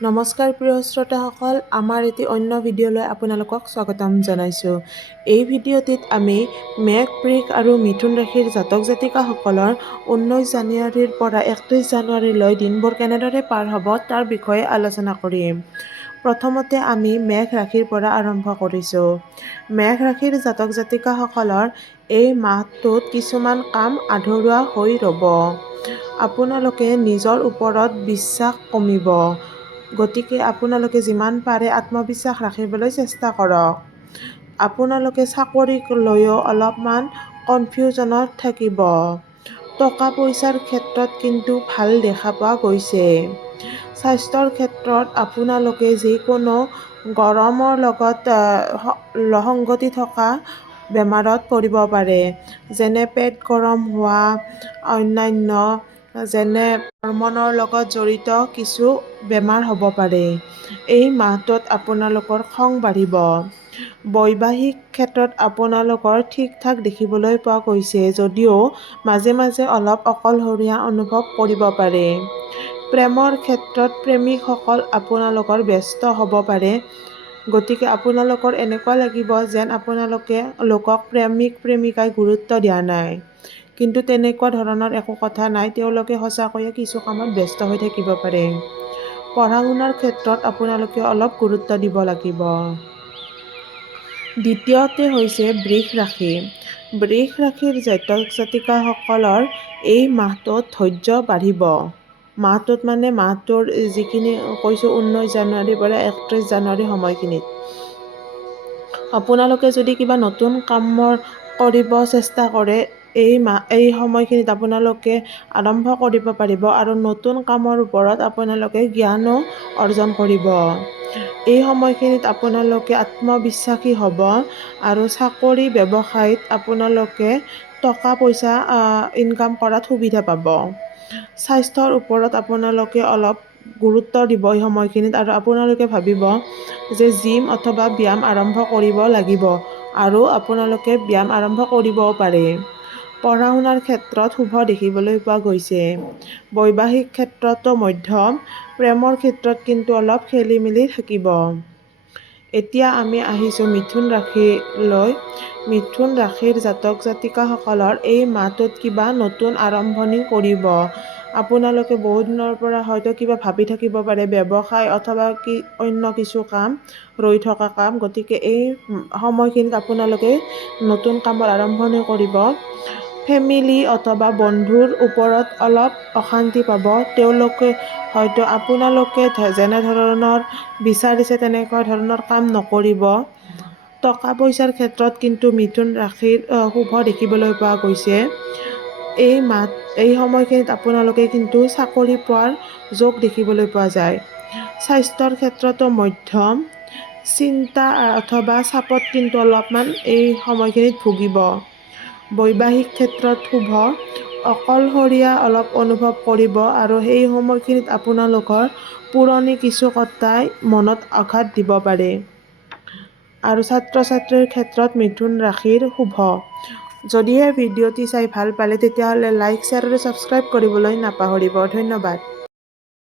নমস্কাৰ প্ৰিয় শ্ৰোতাসকল, আমাৰ এটি অন্য ভিডিঅ'লৈ আপোনালোকক স্বাগতম জনাইছোঁ। এই ভিডিঅ'টিত আমি মেঘ, বৃষ আৰু মিথুন ৰাশিৰ জাতক জাতিকাসকলৰ 19 জানুৱাৰীৰ পৰা 31 জানুৱাৰীলৈ দিনবোৰ কেনেদৰে পাৰ হ'ব তাৰ বিষয়ে আলোচনা কৰিম। প্ৰথমতে আমি মেঘ ৰাশিৰ পৰা আৰম্ভ কৰিছোঁ। মেঘ ৰাশিৰ জাতক জাতিকাসকলৰ এই মাহটোত কিছুমান কাম আধৰুৱা হৈ ৰ'ব। আপোনালোকে নিজৰ ওপৰত বিশ্বাস কমিব। গতিকে আপোনালোকে যিমান পাৰে আত্মবিশ্বাস ৰাখিবলৈ চেষ্টা কৰক। আপোনালোকে চাকৰিক লৈও অলপমান কনফিউজনত থাকিব। টকা পইচাৰ ক্ষেত্ৰত কিন্তু ভাল দেখা পোৱা গৈছে। স্বাস্থ্যৰ ক্ষেত্ৰত আপোনালোকে যিকোনো গৰমৰ লগত সংগতি থকা বেমাৰত পৰিব পাৰে, যেনে পেট গৰম হোৱা, অন্যান্য যেনে হৰমনৰ লগত জড়িত কিছু বেমাৰ হ'ব পাৰে। এই মাহটোত আপোনালোকৰ খং বাঢ়িব। বৈবাহিক ক্ষেত্ৰত আপোনালোকৰ ঠিক-ঠাক দেখিবলৈ পোৱা গৈছে যদিও মাজে মাজে অলপ অকলশৰীয়া অনুভৱ কৰিব পাৰে। প্ৰেমৰ ক্ষেত্ৰত প্ৰেমিকসকল আপোনালোকৰ ব্যস্ত হ'ব পাৰে। গতিকে আপোনালোকৰ এনেকুৱা লাগিব যেন আপোনালোকে লোকক প্ৰেমিক-প্ৰেমিকাই গুৰুত্ব দিয়া নাই। কিন্তু তেনেকুৱা ধৰণৰ একো কথা নাই, তেওঁলোকে সঁচাকৈয়ে কিছু কামত ব্যস্ত হৈ থাকিব পাৰে। পঢ়া-শুনাৰ ক্ষেত্ৰত আপোনালোকে অলপ গুৰুত্ব দিব লাগিব। দ্বিতীয়তে হৈছে বৃষ ৰাশি। বৃষ ৰাশিৰ জাতক জাতিকাসকলৰ এই মাহটোত ধৈৰ্য বাঢ়িব। মাহটোৰ যিখিনি কৈছোঁ 19 জানুৱাৰীৰ পৰা 31 জানুৱাৰী সময়খিনিত আপোনালোকে যদি কিবা নতুন কামৰ কৰিব চেষ্টা কৰে, এই সময়খিনিত আপোনালোকে আৰম্ভ কৰিব পাৰিব আৰু নতুন কামৰ ওপৰত আপোনালোকে জ্ঞানো অৰ্জন কৰিব। এই সময়খিনিত আপোনালোকে আত্মবিশ্বাসী হ'ব আৰু চাকৰি ব্যৱসায়ত আপোনালোকে টকা পইচা ইনকাম কৰাত সুবিধা পাব। স্বাস্থ্যৰ ওপৰত আপোনালোকে অলপ গুৰুত্ব দিব এই সময়খিনিত আৰু আপোনালোকে ভাবিব যে জিম অথবা ব্যায়াম আৰম্ভ কৰিব লাগিব আৰু আপোনালোকে ব্যায়াম আৰম্ভ কৰিবও পাৰে। পঢ়া-শুনাৰ ক্ষেত্ৰত শুভ দেখিবলৈ পোৱা গৈছে। বৈবাহিক ক্ষেত্ৰতো মধ্যম, প্ৰেমৰ ক্ষেত্ৰত কিন্তু অলপ খেলিমেলি থাকিব। এতিয়া আমি আহিছোঁ মিথুন ৰাশিলৈ। মিথুন ৰাশিৰ জাতক জাতিকাসকলৰ এই মাহটোত কিবা নতুন আৰম্ভণি কৰিব। আপোনালোকে বহু দিনৰ পৰা হয়তো কিবা ভাবি থাকিব পাৰে, ব্যৱসায় অথবা অন্য কিছু কাম, ৰৈ থকা কাম। গতিকে এই সময়খিনিত আপোনালোকে নতুন কামৰ আৰম্ভণি কৰিব। ফেমিলি অথবা বন্ধুৰ ওপৰত অলপ অশান্তি পাব। তেওঁলোকে হয়তো আপোনালোকে যেনেধৰণৰ বিচাৰিছে তেনেকুৱা ধৰণৰ কাম নকৰিব। টকা পইচাৰ ক্ষেত্ৰত কিন্তু মিথুন ৰাশিৰ শুভ দেখিবলৈ পোৱা গৈছে। এই সময়খিনিত আপোনালোকে কিন্তু চাকৰি পোৱাৰ যোগ দেখিবলৈ পোৱা যায়। স্বাস্থ্যৰ ক্ষেত্ৰতো মধ্যম, চিন্তা অথবা চাপত কিন্তু অলপমান এই সময়খিনিত ভুগিব। বৈবাহিক ক্ষেত্ৰত শুভ, অকলশৰীয়া অলপ অনুভৱ কৰিব আৰু সেই সময়খিনিত আপোনালোকৰ পুৰণি কিছু কথাই মনত আঘাত দিব পাৰে। আৰু ছাত্ৰ-ছাত্ৰীৰ ক্ষেত্ৰত মিথুন ৰাশিৰ শুভ। যদিহে ভিডিঅ'টি চাই ভাল পালে তেতিয়াহ'লে লাইক, শ্বেয়াৰ আৰু ছাবস্ক্ৰাইব কৰিবলৈ নাপাহৰিব। ধন্যবাদ।